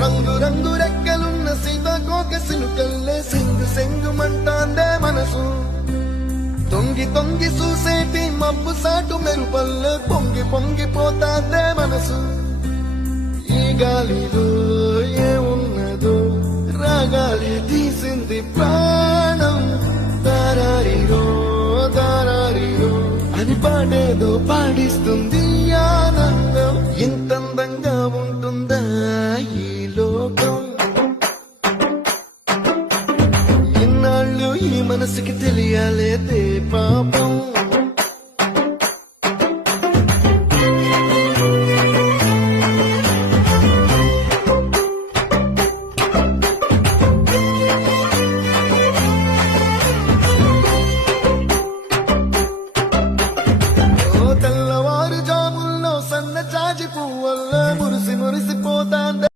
రంగు రంగు రెక్కలున్న సీతాకోక సిలుకల్లే సింగు సెంగుమంటాందే మనసు తొంగి తొంగి చూసేటి మబ్బు సాటు మెరుపల్లే పొంగి పొంగిపోతాందే మనసు ఈ గాలిలో ఏమున్నదో రాగాలి తీసింది ప్రాణం దారారిరో దారారిరో అని పాడేదో పాడిస్తుంది ఆనందం ఇంతందంగా ఉంటుందా ఈ లోకం ఇన్నాళ్ళు ఈ మనసుకి తెలియాలేదే పాపం